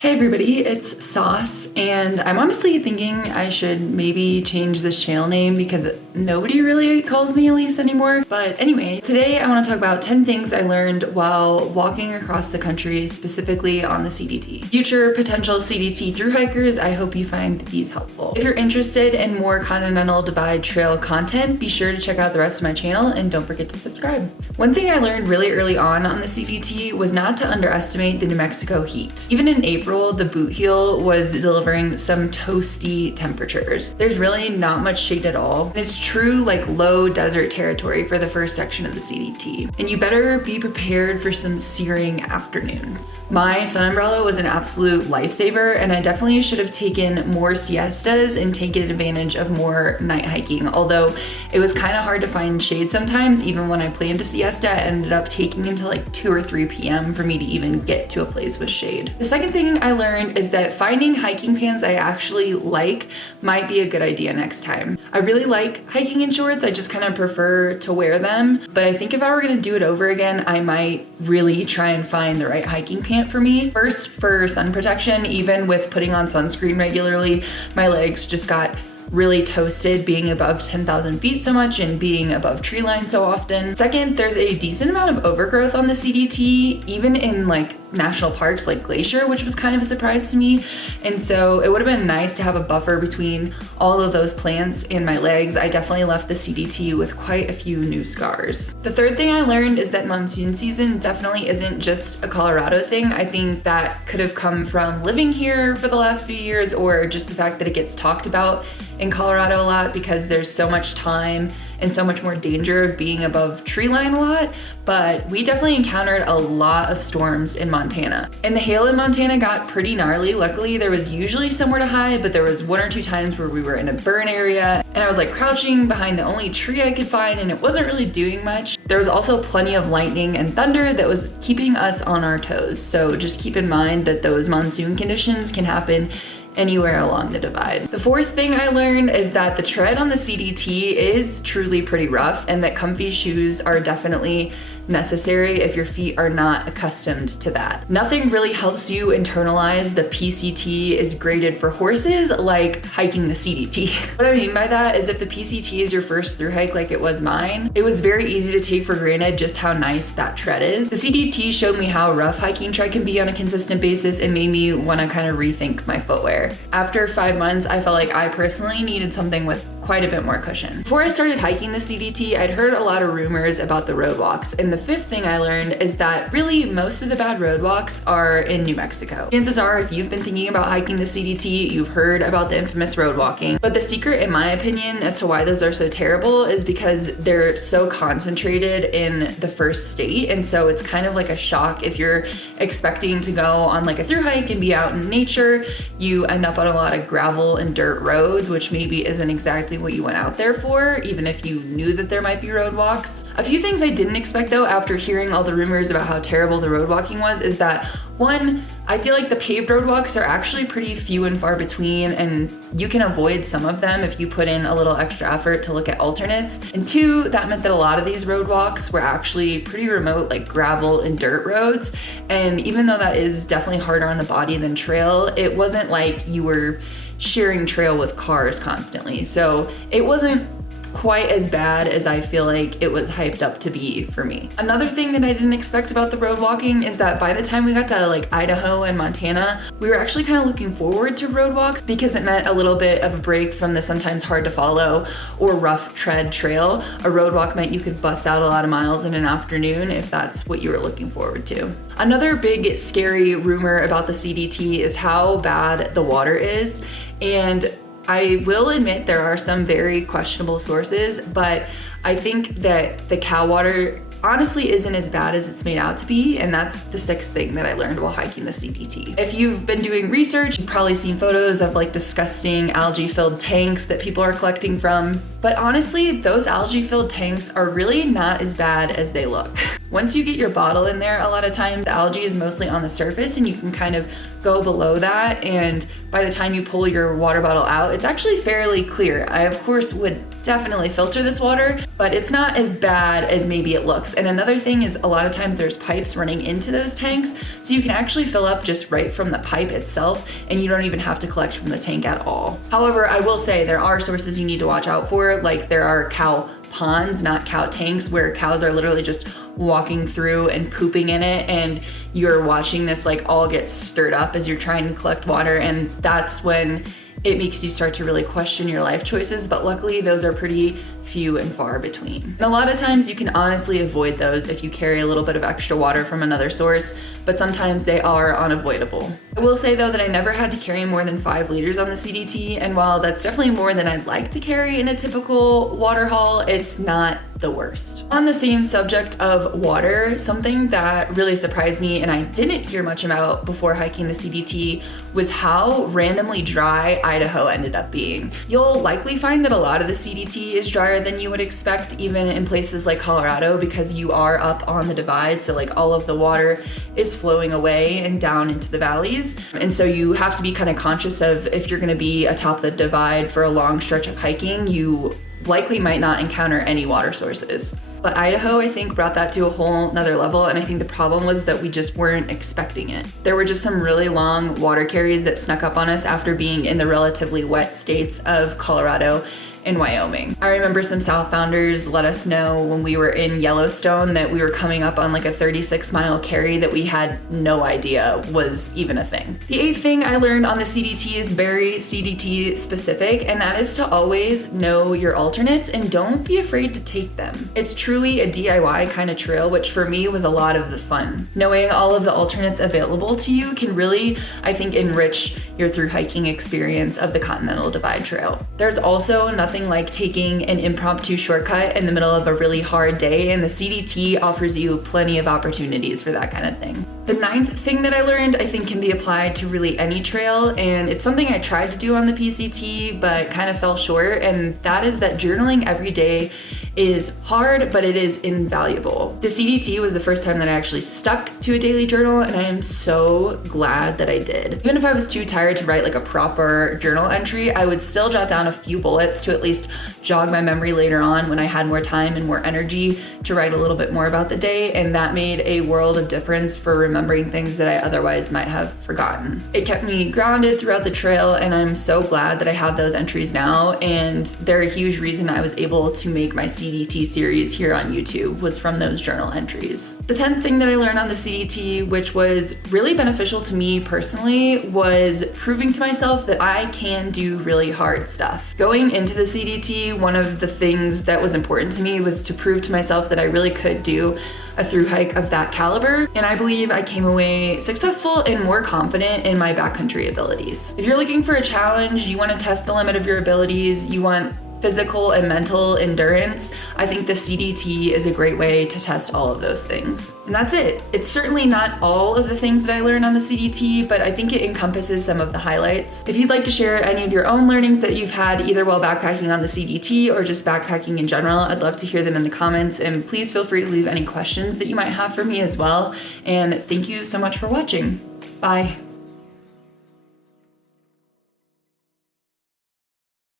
Hey everybody, it's Sauce, and I'm honestly thinking I should maybe change this channel name because nobody really calls me Elise anymore. But anyway, today I want to talk about 10 things I learned while walking across the country, specifically on the CDT. Future potential CDT thru hikers, I hope you find these helpful. If you're interested in more Continental Divide Trail content, be sure to check out the rest of my channel and don't forget to subscribe. One thing I learned really early on the CDT was not to underestimate the New Mexico heat. Even in April, the boot heel was delivering some toasty temperatures. There's really not much shade at all. It's true like low desert territory for the first section of the CDT. And you better be prepared for some searing afternoons. My sun umbrella was an absolute lifesaver, and I definitely should have taken more siestas and taken advantage of more night hiking. Although it was kind of hard to find shade sometimes, even when I planned a siesta, I ended up taking until like 2 or 3 p.m. for me to even get to a place with shade. The second thing I learned is that finding hiking pants I actually like might be a good idea next time. I really like hiking in shorts, I just kind of prefer to wear them, but I think if I were gonna do it over again, I might really try and find the right hiking pant for me. First, for sun protection, even with putting on sunscreen regularly, my legs just got really toasted being above 10,000 feet so much and being above tree line so often. Second, there's a decent amount of overgrowth on the CDT, even in like national parks like Glacier, which was kind of a surprise to me. And so it would have been nice to have a buffer between all of those plants and my legs. I definitely left the CDT with quite a few new scars. The third thing I learned is that monsoon season definitely isn't just a Colorado thing. I think that could have come from living here for the last few years, or just the fact that it gets talked about in Colorado a lot because there's so much time and so much more danger of being above tree line a lot. But we definitely encountered a lot of storms in Montana. And the hail in Montana got pretty gnarly. Luckily, there was usually somewhere to hide, but there was 1 or 2 times where we were in a burn area and I was like crouching behind the only tree I could find, and it wasn't really doing much. There was also plenty of lightning and thunder that was keeping us on our toes. So just keep in mind that those monsoon conditions can happen anywhere along the divide. The fourth thing I learned is that the tread on the CDT is truly pretty rough, and that comfy shoes are definitely necessary if your feet are not accustomed to that. Nothing really helps you internalize the PCT is graded for horses like hiking the CDT. What I mean by that is if the PCT is your first thru hike like it was mine, it was very easy to take for granted just how nice that tread is. The CDT showed me how rough hiking tread can be on a consistent basis and made me want to kind of rethink my footwear. After 5 months, I felt like I personally needed something with quite a bit more cushion. Before I started hiking the CDT, I'd heard a lot of rumors about the roadwalks, and the fifth thing I learned is that really most of the bad roadwalks are in New Mexico. Chances are, if you've been thinking about hiking the CDT, you've heard about the infamous roadwalking. But the secret, in my opinion, as to why those are so terrible is because they're so concentrated in the first state, and so it's kind of like a shock if you're expecting to go on like a thru hike and be out in nature. You end up on a lot of gravel and dirt roads, which maybe isn't exactly what you went out there for, even if you knew that there might be roadwalks. A few things I didn't expect though, after hearing all the rumors about how terrible the roadwalking was, is that one, I feel like the paved roadwalks are actually pretty few and far between, and you can avoid some of them if you put in a little extra effort to look at alternates. And two, that meant that a lot of these roadwalks were actually pretty remote, like gravel and dirt roads. And even though that is definitely harder on the body than trail, it wasn't like you were sharing trail with cars constantly. So it wasn't quite as bad as I feel like it was hyped up to be for me. Another thing that I didn't expect about the road walking is that by the time we got to like Idaho and Montana, we were actually kind of looking forward to road walks because it meant a little bit of a break from the sometimes hard to follow or rough tread trail. A road walk meant you could bust out a lot of miles in an afternoon if that's what you were looking forward to. Another big scary rumor about the CDT is how bad the water is, and I will admit there are some very questionable sources, but I think that the cow water honestly isn't as bad as it's made out to be, and that's the sixth thing that I learned while hiking the CDT. If you've been doing research, you've probably seen photos of like disgusting algae-filled tanks that people are collecting from, but honestly, those algae-filled tanks are really not as bad as they look. Once you get your bottle in there, a lot of times the algae is mostly on the surface and you can kind of go below that, and by the time you pull your water bottle out, it's actually fairly clear. I of course would definitely filter this water, but it's not as bad as maybe it looks. And another thing is a lot of times there's pipes running into those tanks, so you can actually fill up just right from the pipe itself, and you don't even have to collect from the tank at all. However, I will say there are sources you need to watch out for, like there are cow ponds, not cow tanks, where cows are literally just walking through and pooping in it, and you're watching this like all get stirred up as you're trying to collect water, and that's when it makes you start to really question your life choices. But luckily those are pretty few and far between. And a lot of times you can honestly avoid those if you carry a little bit of extra water from another source, but sometimes they are unavoidable. I will say though that I never had to carry more than 5 liters on the CDT, and while that's definitely more than I'd like to carry in a typical water haul, it's not the worst. On the same subject of water, something that really surprised me and I didn't hear much about before hiking the CDT was how randomly dry Idaho ended up being. You'll likely find that a lot of the CDT is drier than you would expect, even in places like Colorado, because you are up on the divide, so like all of the water is flowing away and down into the valleys. And so you have to be kind of conscious of, if you're gonna be atop the divide for a long stretch of hiking, you likely might not encounter any water sources. But Idaho, I think, brought that to a whole nother level, and I think the problem was that we just weren't expecting it. There were just some really long water carries that snuck up on us after being in the relatively wet states of Colorado in Wyoming. I remember some southbounders let us know when we were in Yellowstone that we were coming up on like a 36-mile carry that we had no idea was even a thing. The 8th thing I learned on the CDT is very CDT specific, and that is to always know your alternates and don't be afraid to take them. It's truly a DIY kind of trail, which for me was a lot of the fun. Knowing all of the alternates available to you can really, I think, enrich your through hiking experience of the Continental Divide Trail. There's also nothing like taking an impromptu shortcut in the middle of a really hard day, and the CDT offers you plenty of opportunities for that kind of thing. The 9th thing that I learned, I think, can be applied to really any trail, and it's something I tried to do on the PCT but kind of fell short, and that is that journaling every day is hard, but it is invaluable. The CDT was the first time that I actually stuck to a daily journal, and I am so glad that I did. Even if I was too tired to write like a proper journal entry, I would still jot down a few bullets to at least jog my memory later on when I had more time and more energy to write a little bit more about the day, and that made a world of difference for remembering things that I otherwise might have forgotten. It kept me grounded throughout the trail, and I'm so glad that I have those entries now, and they're a huge reason I was able to make my CDT series here on YouTube was from those journal entries. The 10th thing that I learned on the CDT, which was really beneficial to me personally, was proving to myself that I can do really hard stuff. Going into the CDT, one of the things that was important to me was to prove to myself that I really could do a through hike of that caliber, and I believe I came away successful and more confident in my backcountry abilities. If you're looking for a challenge, you want to test the limit of your abilities, you want physical and mental endurance, I think the CDT is a great way to test all of those things. And that's it. It's certainly not all of the things that I learned on the CDT, but I think it encompasses some of the highlights. If you'd like to share any of your own learnings that you've had either while backpacking on the CDT or just backpacking in general, I'd love to hear them in the comments, and please feel free to leave any questions that you might have for me as well. And thank you so much for watching. Bye.